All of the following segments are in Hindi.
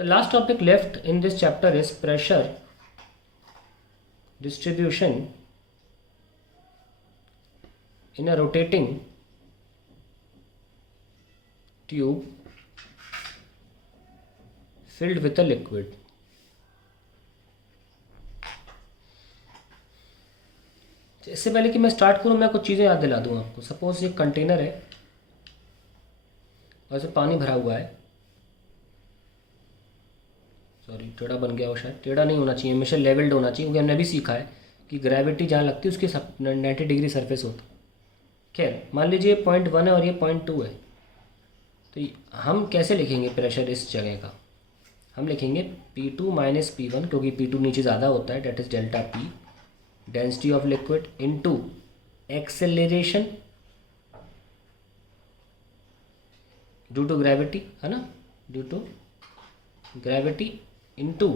The last topic left in this chapter is pressure distribution in a rotating tube filled with a liquid. इससे पहले कि मैं स्टार्ट करूं, मैं कुछ चीज़ें याद दिला दूं आपको। सपोज ये कंटेनर है और इसमें पानी भरा हुआ है। सॉरी, टेढ़ा बन गया हो, शायद टेढ़ा नहीं होना चाहिए, हमेशा लेवल्ड होना चाहिए, क्योंकि हमने भी सीखा है कि ग्रेविटी जहाँ लगती है उसके 90 डिग्री सरफेस होता है। खैर, मान लीजिए पॉइंट 1 है और ये पॉइंट 2 है, तो हम कैसे लिखेंगे प्रेशर इस जगह का? हम लिखेंगे P2 माइनस P1, क्योंकि P2 नीचे ज़्यादा होता है, that is delta P, density of liquid into acceleration due to gravity, है ना, ड्यू टू ग्रेविटी इनटू,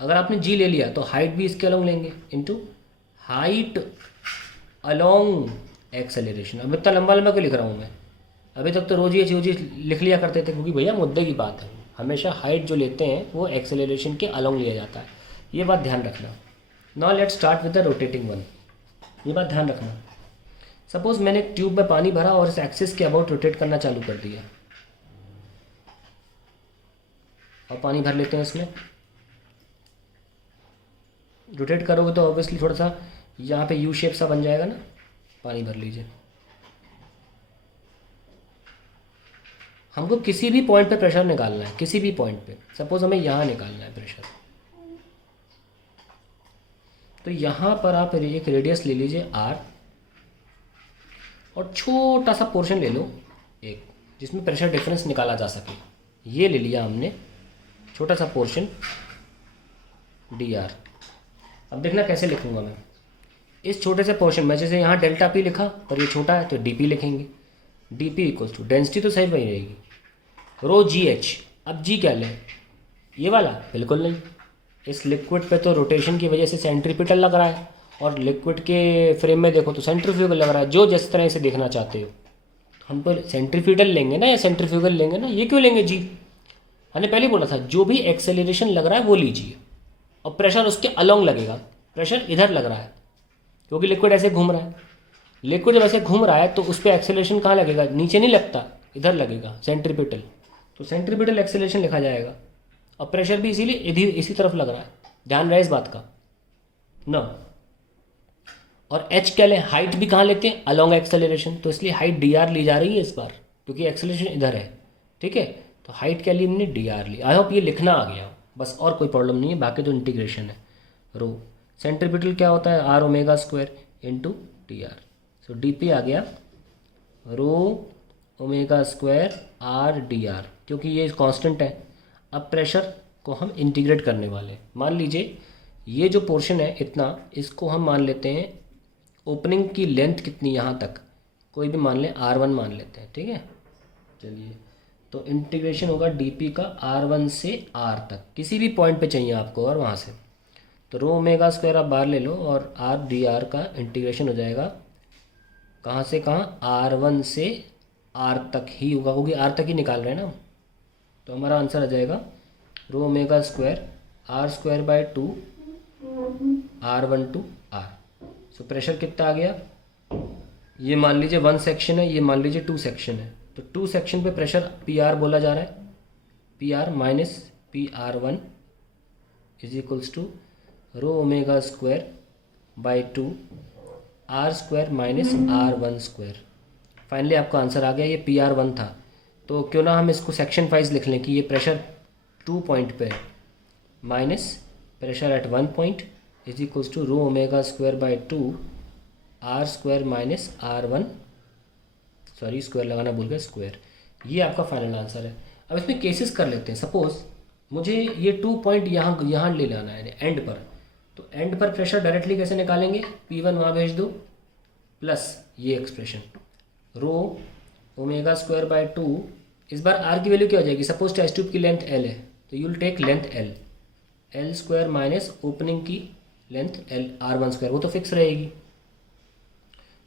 अगर आपने जी ले लिया तो हाइट भी इसके अलोंग लेंगे, इनटू हाइट अलोंग एक्सेलरेशन। अब इतना लंबा लंबा क्यों लिख रहा हूँ मैं? अभी तक तो रोज ये चीज़ लिख लिया करते थे, क्योंकि भैया मुद्दे की बात है, हमेशा हाइट जो लेते हैं वो एक्सेलरेशन के अलोंग लिया जाता है, ये बात ध्यान रखना। Now let's start with the rotating one, ये बात ध्यान रखना। सपोज मैंने एक ट्यूब में पानी भरा और इस एक्सिस के अबाउट रोटेट करना चालू कर दिया, और पानी भर लेते हैं इसमें। रोटेट करोगे तो ऑब्वियसली थोड़ा सा यहाँ पे यू शेप सा बन जाएगा ना। पानी भर लीजिए, हमको किसी भी पॉइंट पे प्रेशर निकालना है, किसी भी पॉइंट पे। सपोज हमें यहाँ निकालना है प्रेशर, तो यहाँ पर आप एक रेडियस ले लीजिए R, और छोटा सा पोर्शन ले लो एक, जिसमें प्रेशर डिफरेंस निकाला जा सके। ये ले लिया हमने छोटा सा पोर्शन dr। अब देखना कैसे लिखूंगा मैं इस छोटे से पोर्शन में। जैसे यहाँ डेल्टा P लिखा और ये छोटा है तो dP लिखेंगे। dP इक्वल्स टू, डेंसिटी तो सही वही रहेगी, रो GH। अब G क्या लें? ये वाला? बिल्कुल नहीं, इस लिक्विड पे तो रोटेशन की वजह से सेंट्रीपिटल लग रहा है, और लिक्विड के फ्रेम में देखो तो सेंट्रीफ्यूगल लग रहा है। जो जिस तरह से देखना चाहते हो, हम तो सेंट्रीफ्यूगल लेंगे ना या सेंट्रीफ्यूगल लेंगे ना, ये क्यों लेंगे जी? हमने पहले बोला था जो भी एक्सेलरेशन लग रहा है वो लीजिए, और प्रेशर उसके अलोंग लगेगा। प्रेशर इधर लग रहा है क्योंकि लिक्विड ऐसे घूम रहा है। लिक्विड जब ऐसे घूम रहा है तो उस पर एक्सेलरेशन कहाँ लगेगा? नीचे नहीं लगता, इधर लगेगा, सेंट्रीपिटल। तो सेंट्रीपिटल एक्सेलरेशन लिखा जाएगा, और प्रेशर भी इसीलिए इसी तरफ लग रहा है। ध्यान रहे इस बात का ना। और H क्या लें? हाइट भी कहाँ लेते हैं? अलोंग एक्सेलरेशन, तो इसलिए हाइट dr ली जा रही है इस बार, क्योंकि एक्सेलरेशन इधर है। ठीक है, तो हाइट क्या ली हमने? dr Lee. आई होप ये लिखना आ गया बस, और कोई प्रॉब्लम नहीं है, बाकी तो इंटीग्रेशन है। रो सेंट्रीपिटल क्या होता है? R omega square into dr। सो dP आ गया रो ओमेगा स्क्वायर R dr, क्योंकि ये कांस्टेंट है। अब प्रेशर को हम इंटीग्रेट करने वाले। मान लीजिए ये जो पोर्शन है इतना, इसको हम मान लेते हैं ओपनिंग की लेंथ कितनी, यहाँ तक कोई भी मान लें, R1 मान लेते हैं। ठीक है, चलिए, तो इंटीग्रेशन होगा dP का R1 से R तक, किसी भी पॉइंट पे चाहिए आपको, और वहाँ से तो रो ओमेगा स्क्वायर आप बाहर ले लो, और R dr का इंटीग्रेशन हो जाएगा कहाँ से कहाँ? R1 से R तक ही होगा, क्योंकि R तक ही निकाल रहे हैं ना। तो हमारा आंसर आ जाएगा rho omega square R square by 2 R1 to R। So pressure कितना आ गया? ये मान लीजिए 1 सेक्शन है, ये मान लीजिए 2 सेक्शन है, तो 2 सेक्शन पे प्रेशर PR बोला जा रहा है। PR minus PR1 is equals to rho omega square by 2 R square minus R1 square. Finally आपका आंसर आ गया, ये PR1 था। तो क्यों ना हम इसको सेक्शन वाइज लिख लें कि ये प्रेशर 2 पॉइंट पे है, minus pressure at 1 point is equals to rho omega square by 2 R square minus R1, sorry square लगाना भूल गया, स्क्वायर। ये आपका फाइनल आंसर है। अब इसमें केसेस कर लेते हैं। सपोज मुझे ये 2 पॉइंट यहाँ ले लाना है एंड पर, तो एंड पर प्रेशर डायरेक्टली कैसे निकालेंगे? P1 वहाँ भेज दो, प्लस ये expression rho omega square by 2। इस बार R की वैल्यू क्या हो जाएगी? सपोज टेस्ट ट्यूब की लेंथ L है, तो you will take length L square minus opening की लेंथ L R1 स्क्वायर, वो तो फिक्स रहेगी।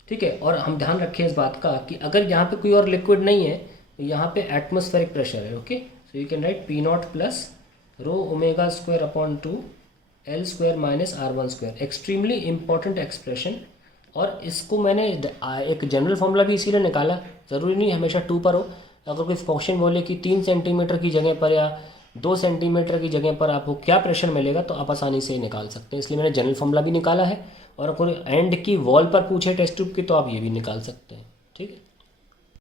ठीक है, और हम ध्यान रखें इस बात का कि अगर यहाँ पे कोई और लिक्विड नहीं है तो यहाँ पे एटमॉस्फेरिक प्रेशर है। Okay, so you can write P0 plus row omega square upon 2 L square minus R1 square, extremely important expression. और इसको मैंने एक जनरल फॉर्मूला भी इसीलिए निकाला, ज़रूरी नहीं हमेशा 2 पर हो। अगर कोई क्वेश्चन बोले कि 3 सेंटीमीटर की जगह पर या 2 सेंटीमीटर की जगह पर आपको क्या प्रेशर मिलेगा, तो आप आसानी से निकाल सकते हैं, इसलिए मैंने जनरल फॉर्मूला भी निकाला है। और अगर एंड की वॉल पर पूछे टेस्ट ट्यूब की, तो आप ये भी निकाल सकते हैं। ठीक है।